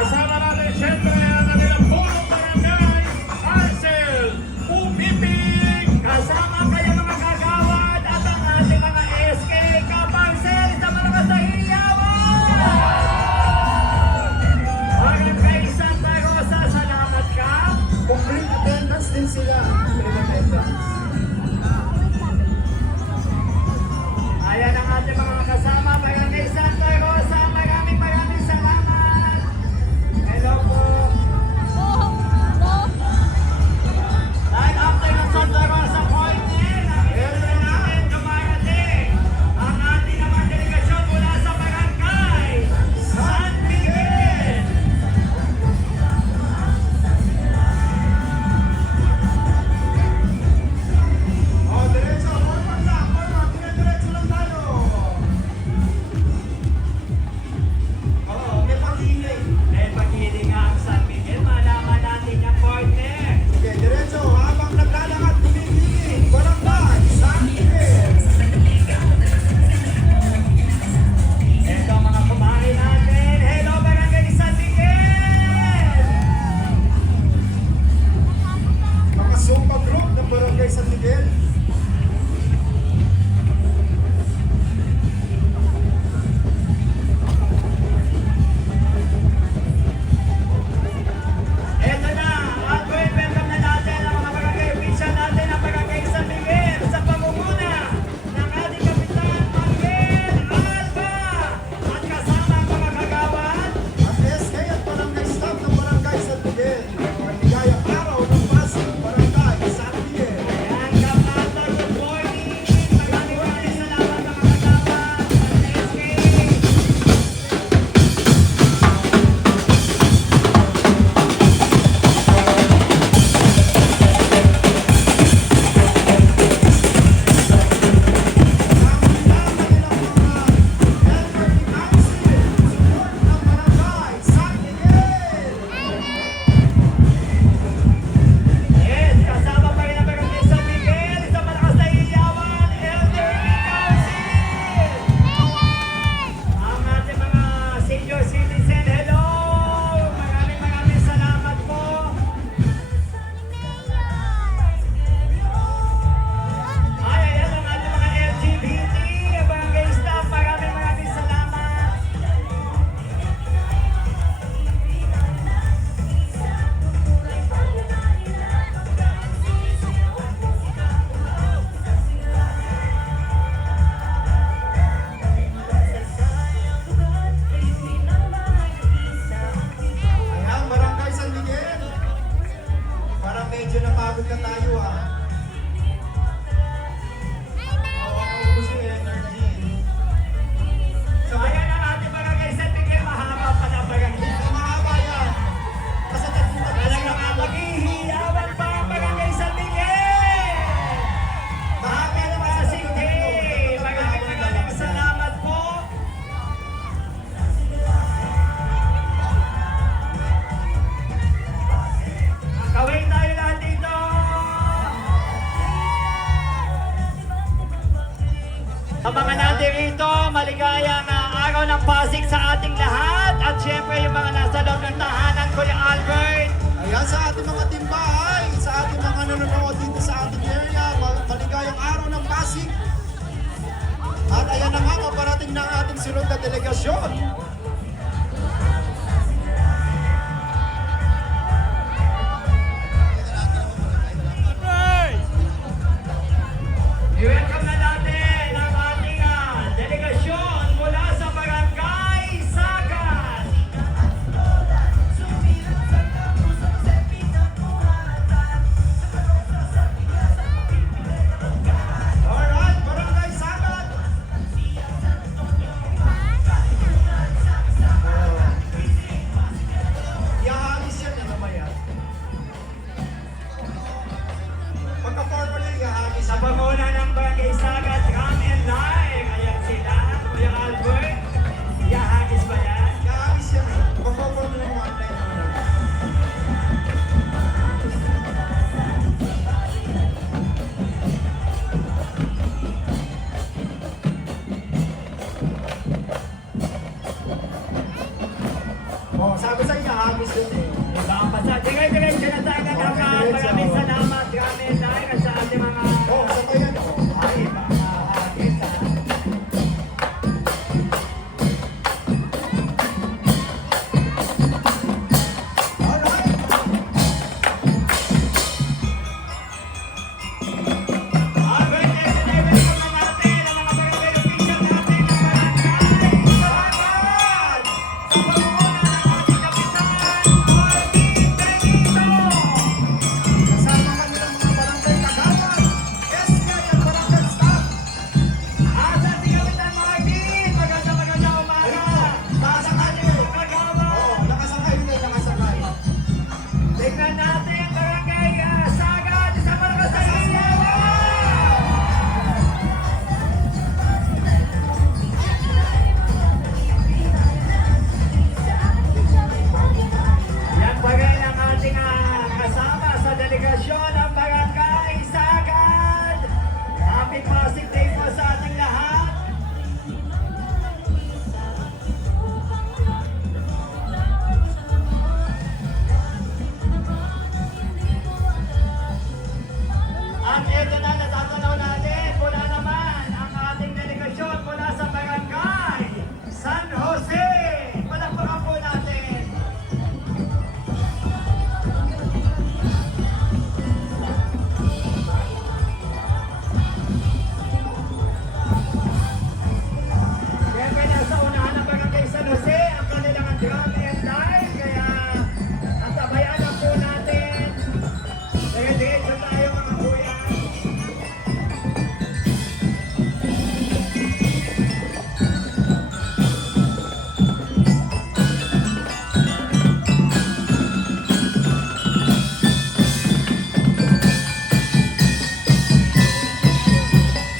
Kasama natin siyempre ang kanilang pulong barangay, Arcel Pumipig! Kasama kayo mga kagawad at ang ating mga SK Kapangsel sa malakas na hiniyawan! Barangay Santa Rosa, salamat ka! Complete attendance din sila. Complete attendance. Ayan ang ating mga kasama, Barangay Santa Rosa. Maraming salamat! Hello po! Dahil after ng Santa Rosa Corner, nakikita natin dumarating ang ating naman delegasyon mula sa Barangay San Miguel. Oh, diretso, forward lang, forward. Dire-diretso lang tayo. Oo, may pag-iingay. Eh, pag-ibig nga ang San Miguel, malaman natin yung corner. Okay, diretso, habang naglalakad, tumigil. Barangay San Miguel. Ito ang mga kumain natin. Hello, Barangay San Miguel! Mga Zumba group ng Barangay San Miguel. Ito na, at welcome na natin ang mga barangay official natin ng Barangay San Miguel sa pamumuna ng ating Kapitan Miguel Alba at kasama ang mga kagawad. At SK at Barangay Staff ng Barangay San Miguel. Maligayang araw ng Pasig, Barangay San Miguel. Ayan, Kapata, good morning. Maraming salamat sa mga kagawad at SK. Yes, kasama pa rin ang Barangay San Miguel sa malakas na iyawan, Elderly Council! Ang ating mga senior citizen, hello! Maraming salamat po! Ay, ayan ang ating mga LGBT, barangay staff, maraming salamat! Ayan, Barangay San Miguel. Parang medyo napagod na tayo ah. Naubos yung energy. So, ayan ang ating barangay San Miguel, mahaba pa na barangay. Ay, mahaba yan. Kasi tatlong Talagang maghihiyawan pa ang Barangay San Miguel! Happy Pasig Day! Maraming salamat po! Kawin tayo lahat dito! Sa mga natirito, maligayang araw ng Pasig sa ating lahat at syempre yung mga nasa loob ng tahanan, Kuya Albert. Ayan sa ating mga timbahay, sa ating mga nanonood dito sa ating area, maligayang araw ng Pasig. At ayan na nga, maparating na ang ating sunod na delegasyon. I-welcome na natin ang ating delegasyon mula sa Barangay Sagat. Oh, sabi sa inyo, hagis yun eh. Basta dire-diretso na tayo kagawad. Maraming salamat. Grabe dahil sa ating mga Oh, sa tayo yan. Oh. ay, mga hagis. Alright. Alright, welcome na natin ang mga barangay official natin ng barangay. Salamat! Sa pangunguna ng ating kapitan, Marvin Benito! Kasama kami ng mga barangay kagawad, SK at barangay staff. At sa ating kapitan Marvin, magandang umaga! Nasa kanya eh. Kagawad! Oh, nakasakay hindi, nakasakay. Tignan natin barangay Sagad sa Malakas na Hiyawan! Yan bagay ang ating kasama sa delegasyon ng barangay Sagad. Happy Pasig Day po sa ating lahat. At ito na natatanaw natin, mula naman ang ating delegasyon mula sa barangay San Jose. Palakpakan po natin. Siyempre nasa unahan ng barangay San Jose ang kanilang drum and live. Kaya natabayan na po natin. Dire-diretso tayo mga kuya.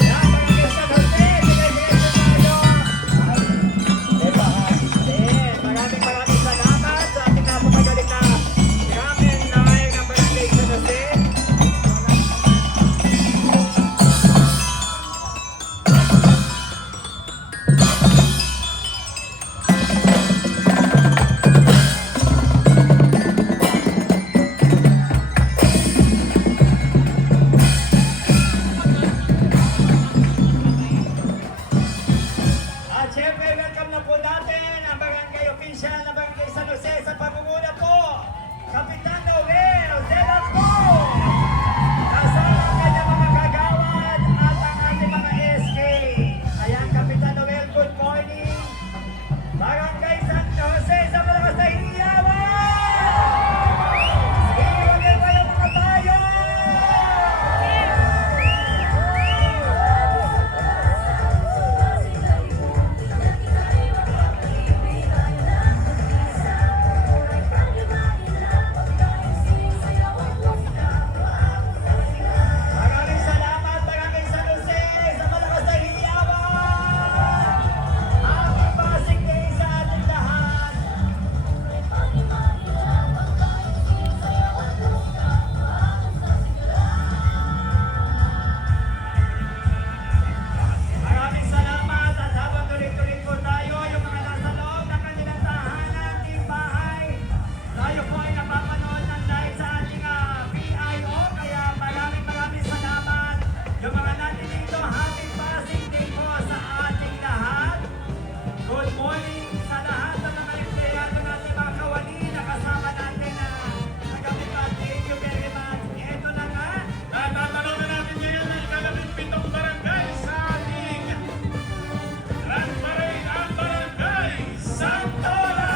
Yan, barangay San Jose, dire-diretso tayo. Maraming salamat sa ating napakagaling na drum and live ng barangay San Jose. At syempre, welcome na po natin ang barangay official ng barangay San Jose sa pamumuno po, Kapitan Noel de la Cruz. Kasama ang kanyang mga kagawad at ang ating mga SK. Ayan, Kapitan Noel, good morning. Barangay San Jose sa Malakas na Hiyawan! Iwagin pa yung mga tayo! Maraming salamat, Barangay San Jose, sa Malakas na Hiyawan! Happy Pasig Day sa ating lahat! Maraming salamat at habang tuloy-tuloy po tayo, yung mga nasa loob ng kanilang tahanan, team bahay, tayo po ay napapanood ng live sa ating PIO, kaya maraming salamat. Yung mga natin dito, happy Pasig Day po sa ating lahat. Good morning sa lahat ng mga empleyado natin, mga kawali na kasama natin na nagabitan. Thank you very much. Ito na nga. Tatanong na natin ngayon ang ikalabing-pitong barangay sa ating Grand Parade, ang barangay Santola!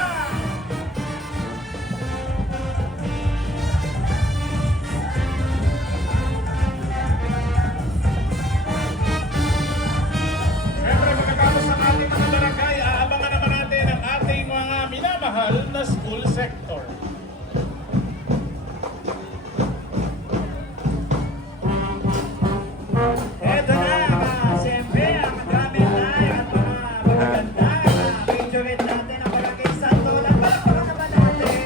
Siyempre, pagkatapos ng ating mga barangay, aabangan naman natin ang ating mga minamahal na school sector. Ito na, siyempre, ang dami tayo at mga magagandang featurette natin ang barangay Santola. Palakpakan naman natin.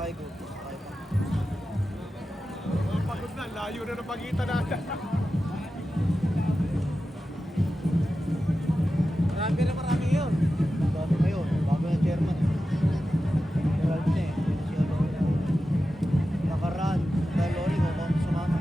Trigo. Pagod na, layo na ng pagitan natin. Marami yun. Bago ngayon, bago na chairman. Gerald na eh. Si ano. Nakaraan. Dahil Lori ko kung sumama.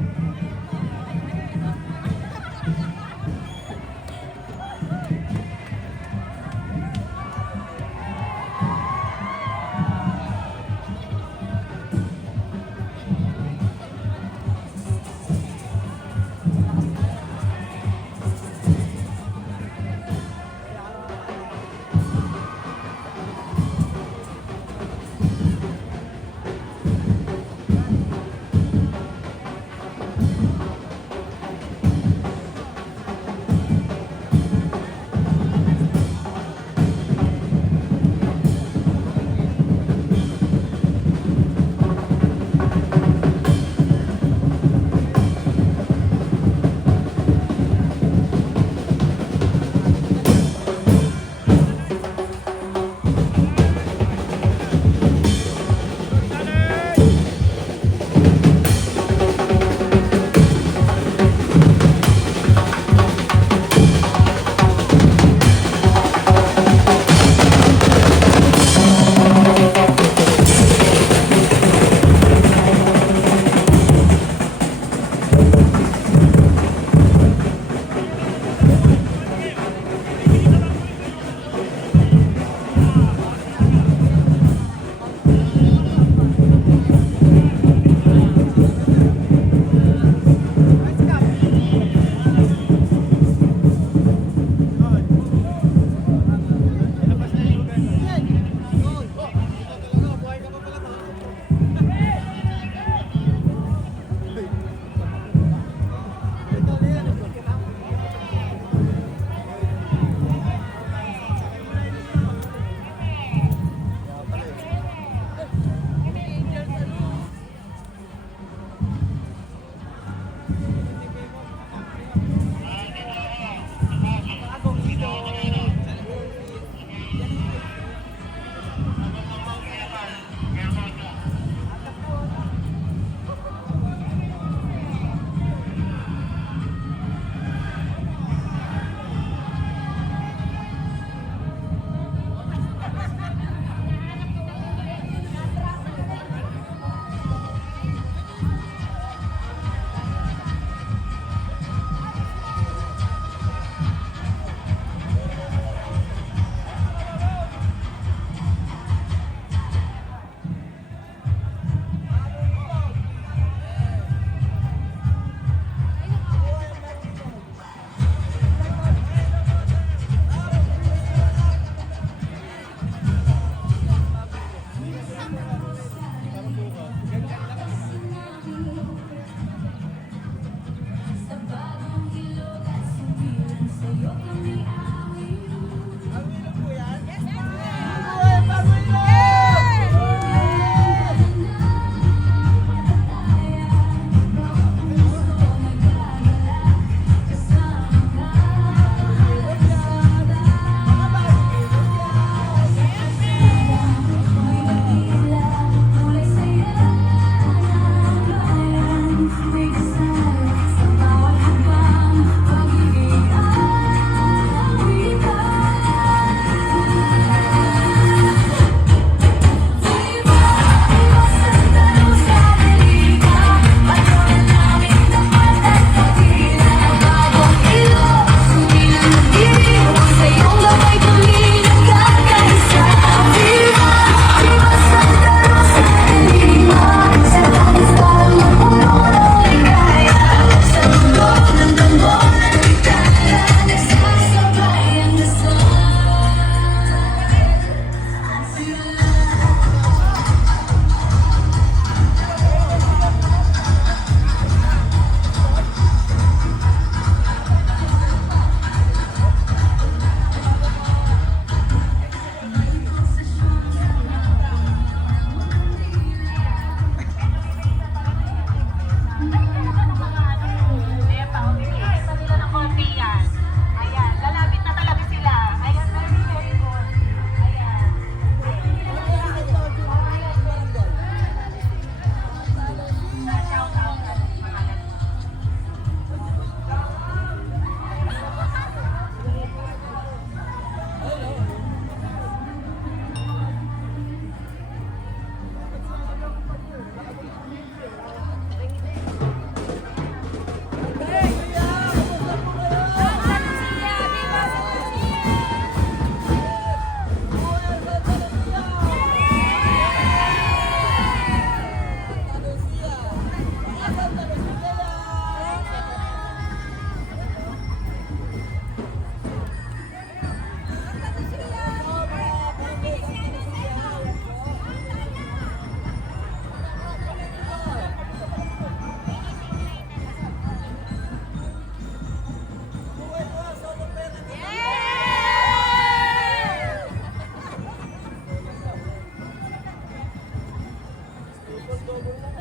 Double na